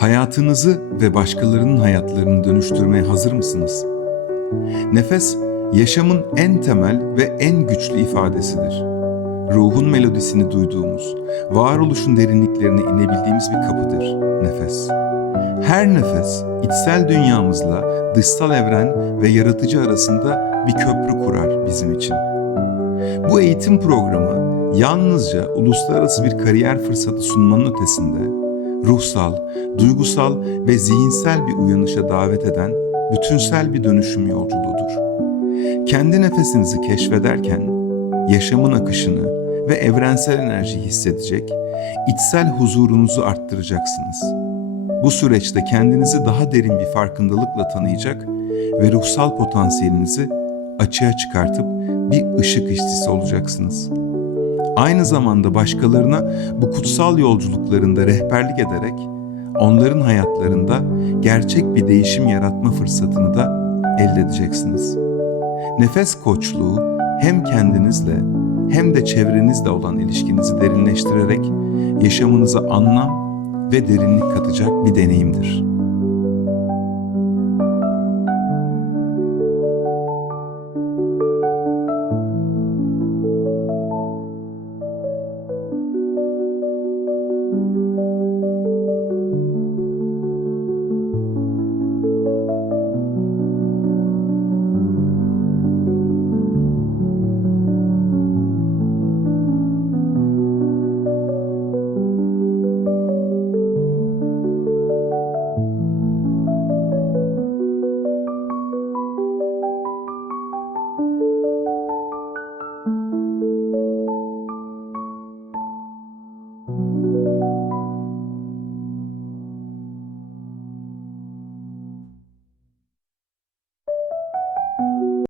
Hayatınızı ve başkalarının hayatlarını dönüştürmeye hazır mısınız? Nefes, yaşamın en temel ve en güçlü ifadesidir. Ruhun melodisini duyduğumuz, varoluşun derinliklerine inebildiğimiz bir kapıdır nefes. Her nefes, içsel dünyamızla dışsal evren ve yaratıcı arasında bir köprü kurar bizim için. Bu eğitim programı yalnızca uluslararası bir kariyer fırsatı sunmanın ötesinde ruhsal, duygusal ve zihinsel bir uyanışa davet eden bütünsel bir dönüşüm yolculuğudur. Kendi nefesinizi keşfederken yaşamın akışını ve evrensel enerjiyi hissedecek, içsel huzurunuzu arttıracaksınız. Bu süreçte kendinizi daha derin bir farkındalıkla tanıyacak ve ruhsal potansiyelinizi açığa çıkartıp bir ışık işçisi olacaksınız. Aynı zamanda başkalarına bu kutsal yolculuklarında rehberlik ederek onların hayatlarında gerçek bir değişim yaratma fırsatını da elde edeceksiniz. Nefes koçluğu hem kendinizle hem de çevrenizle olan ilişkinizi derinleştirerek yaşamınıza anlam ve derinlik katacak bir deneyimdir.